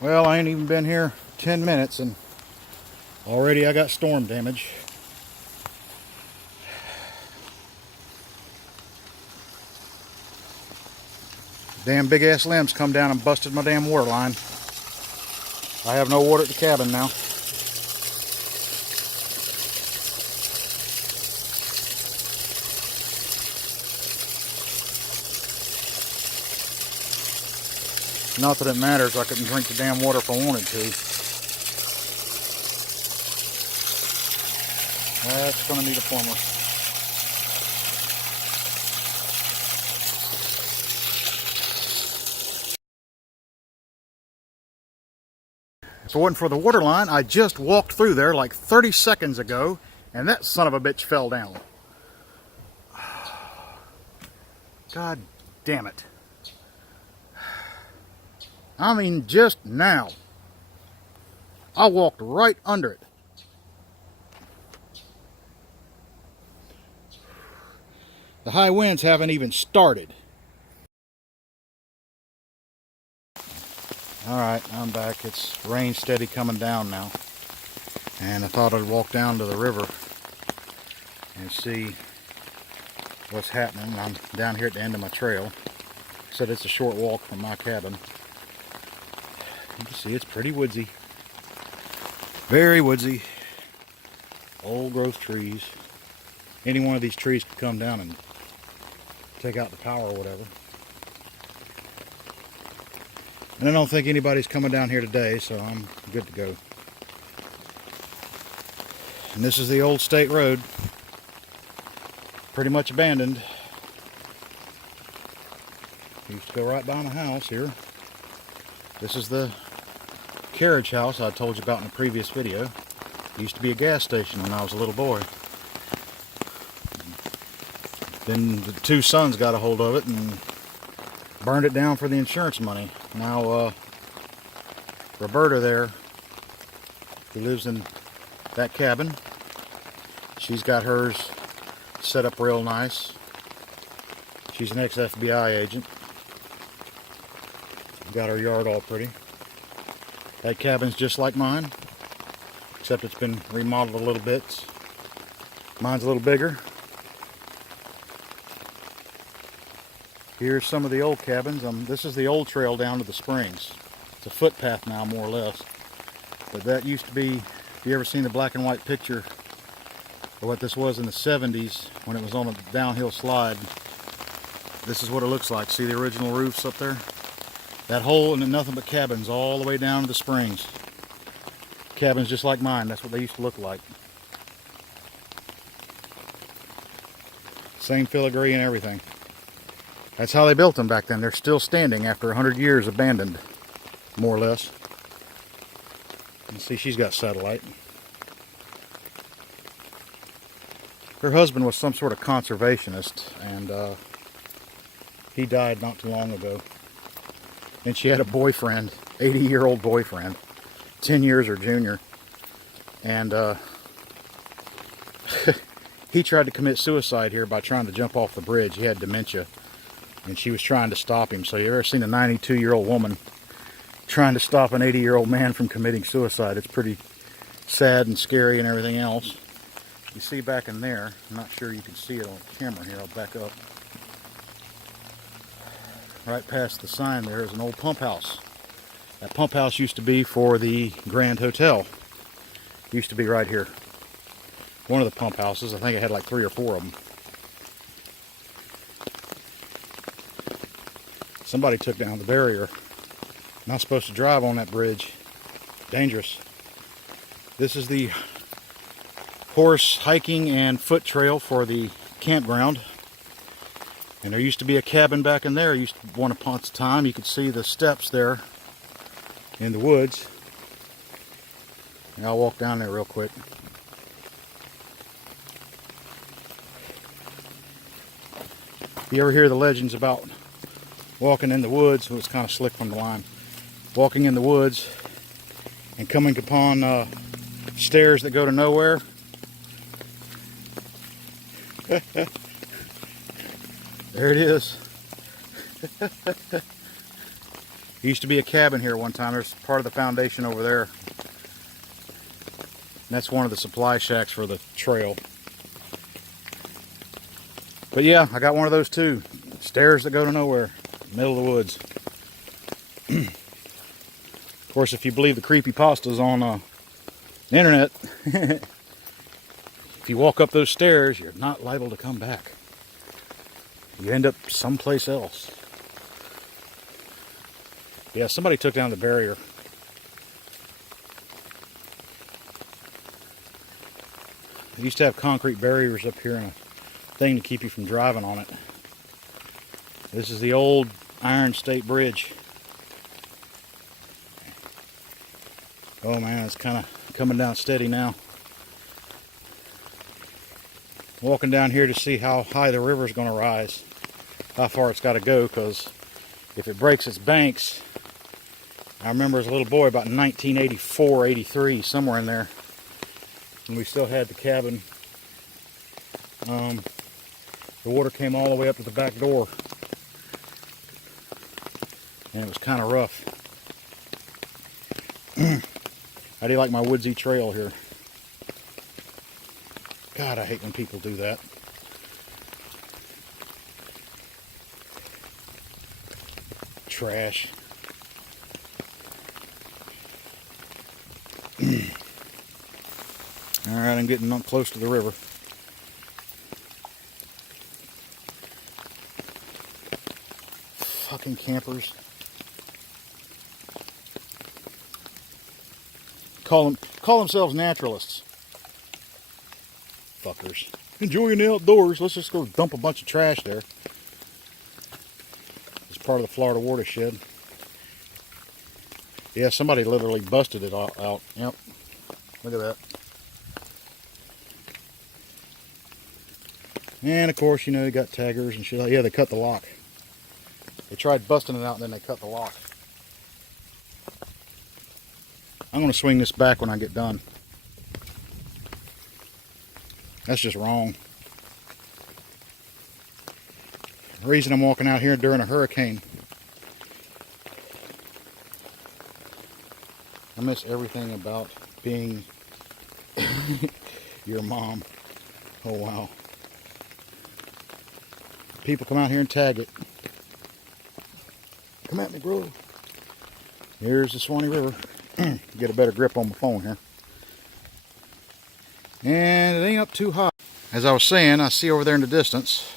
Well, I ain't even been here 10 minutes and already I got storm damage. Damn big ass limbs come down and busted my damn water line. I have no water at the cabin now. Not that it matters, I couldn't drink the damn water if I wanted to. That's gonna need a plumber. If it wasn't for the water line, I just walked through there like 30 seconds ago, and that son of a bitch fell down. God damn it. I mean, just now. I walked right under it. The high winds haven't even started. Alright, I'm back. It's rain steady coming down now. And I thought I'd walk down to the river and see what's happening. I'm down here at the end of my trail. Said it's a short walk from my cabin. You can see it's pretty woodsy. Very woodsy. Old growth trees. Any one of these trees could come down and take out the power or whatever. And I don't think anybody's coming down here today, so I'm good to go. And this is the old state road. Pretty much abandoned. Used to go right by my house here. This is the carriage house I told you about in a previous video. It used to be a gas station when I was a little boy. Then the two sons got a hold of it and burned it down for the insurance money. Now, Roberta there, who lives in that cabin, she's got hers set up real nice. She's an ex-FBI agent. Got her yard all pretty. That cabin's just like mine, except it's been remodeled a little bit. Mine's a little bigger. Here's some of the old cabins. This is the old trail down to the springs. It's a footpath now, more or less. But that used to be, if you ever seen the black and white picture of what this was in the 70s when it was on a downhill slide, this is what it looks like. See the original roofs up there? That hole and nothing but cabins all the way down to the springs. Cabins just like mine, that's what they used to look like. Same filigree and everything. That's how they built them back then. They're still standing after 100 years abandoned, more or less. You see, she's got satellite. Her husband was some sort of conservationist, and he died not too long ago. And she had a boyfriend, 80-year-old boyfriend, 10 years her junior. And he tried to commit suicide here by trying to jump off the bridge. He had dementia, and she was trying to stop him. So you ever seen a 92-year-old woman trying to stop an 80-year-old man from committing suicide? It's pretty sad and scary and everything else. You see back in there, I'm not sure you can see it on camera here, I'll back up. Right past the sign there is an old pump house. That pump house used to be for the Grand Hotel. It used to be right here. One of the pump houses. I think it had like 3 or 4 of them. Somebody took down the barrier. Not supposed to drive on that bridge. Dangerous. This is the horse hiking and foot trail for the campground. And there used to be a cabin back in there. Once upon a time, you could see the steps there in the woods. And I'll walk down there real quick. You ever hear the legends about walking in the woods? It was kind of slick from the line. Walking in the woods and coming upon stairs that go to nowhere. There it is. Used to be a cabin here one time. There's part of the foundation over there. And that's one of the supply shacks for the trail. But yeah, I got one of those too. Stairs that go to nowhere, middle of the woods. Of course, if you believe the creepypastas on the internet, if you walk up those stairs, you're not liable to come back. You end up someplace else. Yeah, somebody took down the barrier. They used to have concrete barriers up here and a thing to keep you from driving on it. This is the old Iron State Bridge. Oh man, it's kind of coming down steady now. Walking down here to see how high the river's going to rise. How far it's got to go, because if it breaks its banks, I remember as a little boy about 1984, 83, somewhere in there, and we still had the cabin. The water came all the way up to the back door, and it was kind of rough. How do you like my woodsy trail here? God, I hate when people do that. Trash. Alright, I'm getting up close to the river. Fucking campers. Call themselves naturalists. Fuckers. Enjoying the outdoors. Let's just go dump a bunch of trash there. It's part of the Florida watershed. Yeah, somebody literally busted it all out. Yep. Look at that. And of course, you know, you got taggers and shit. Yeah, they cut the lock. They tried busting it out and then they cut the lock. I'm going to swing this back when I get done. That's just wrong. The reason I'm walking out here during a hurricane. I miss everything about being your mom. Oh wow. People come out here and tag it. Come at me, bro. Here's the Swanee River. Get a better grip on my phone here. And it ain't up too high. As I was saying, I see over there in the distance,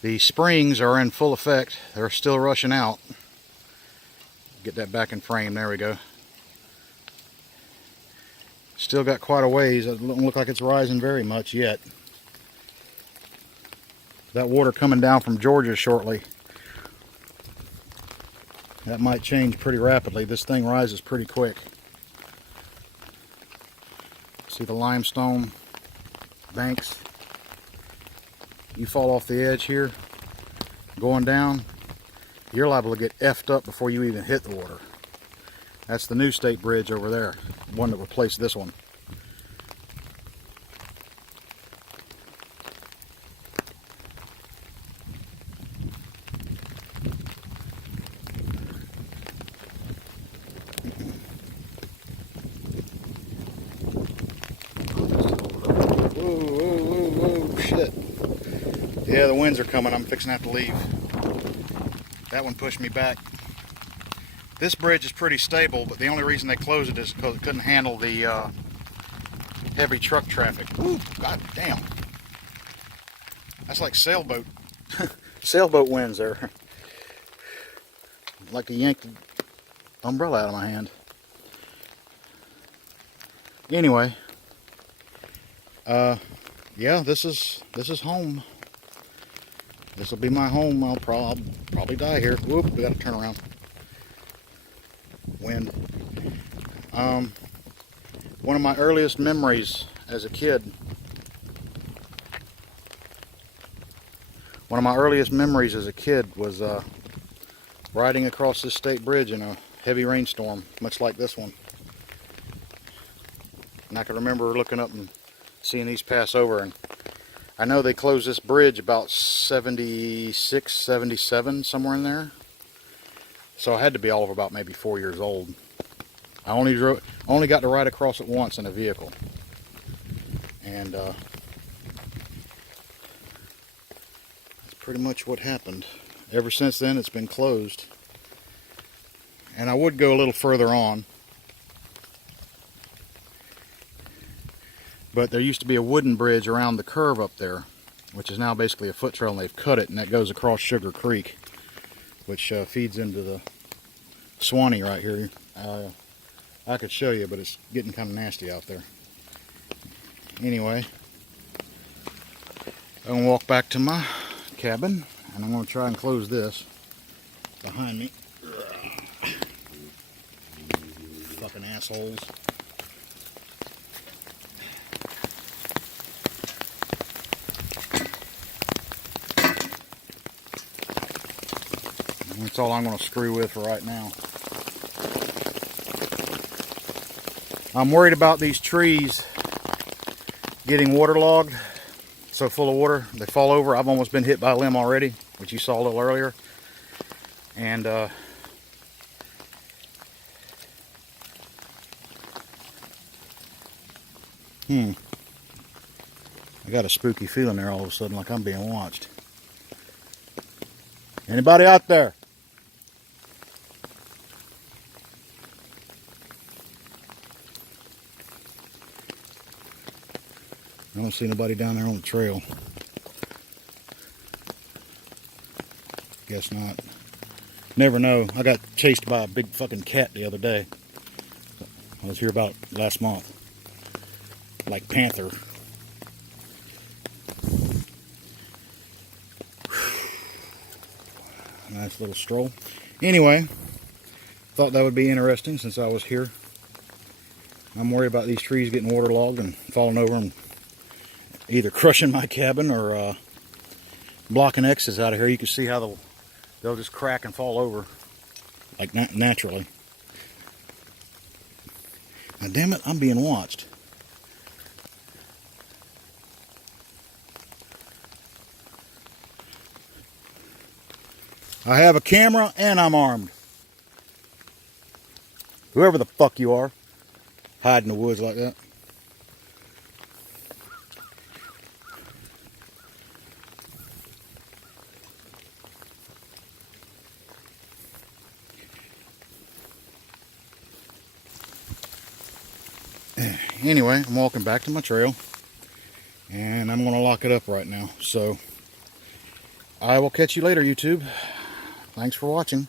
the springs are in full effect. They're still rushing out. Get that back in frame. There we go. Still got quite a ways. It doesn't look like it's rising very much yet. That water coming down from Georgia shortly. That might change pretty rapidly. This thing rises pretty quick. See the limestone banks? You fall off the edge here, going down, you're liable to get effed up before you even hit the water. That's the new state bridge over there, one that replaced this one. Whoa, shit. Yeah, the winds are coming. I'm fixing to have to leave. That one pushed me back. This bridge is pretty stable, but the only reason they closed it is because it couldn't handle the heavy truck traffic. Ooh, god damn. That's like sailboat. Sailboat winds there. Like a yanked umbrella out of my hand. Anyway, yeah, this is home. This will be my home. I'll probably die here. Whoop, we gotta turn around. Wind. One of my earliest memories as a kid. Was riding across this state bridge in a heavy rainstorm, much like this one. And I can remember looking up and seeing these pass over, and I know they closed this bridge about 76, 77, somewhere in there. So I had to be all of about maybe 4 years old. I only got to ride across it once in a vehicle. And that's pretty much what happened. Ever since then, it's been closed. And I would go a little further on. But there used to be a wooden bridge around the curve up there, which is now basically a foot trail, and they've cut it, and that goes across Sugar Creek, which feeds into the Swanee right here. I could show you, but it's getting kind of nasty out there. Anyway, I'm going to walk back to my cabin, and I'm going to try and close this behind me. Fucking assholes. That's all I'm going to screw with for right now. I'm worried about these trees getting waterlogged, so full of water they fall over. I've almost been hit by a limb already, which you saw a little earlier. And I got a spooky feeling there all of a sudden, like I'm being watched. Anybody out there? I don't see nobody down there on the trail. Guess not. Never know. I got chased by a big fucking cat the other day. I was here about last month. Like Panther. Nice little stroll. Anyway, thought that would be interesting since I was here. I'm worried about these trees getting waterlogged and falling over and either crushing my cabin or blocking exits out of here. You can see how they'll just crack and fall over, like naturally. Now, damn it, I'm being watched. I have a camera and I'm armed. Whoever the fuck you are, hide in the woods like that. Anyway, I'm walking back to my trail and I'm going to lock it up right now. So I will catch you later, YouTube. Thanks for watching.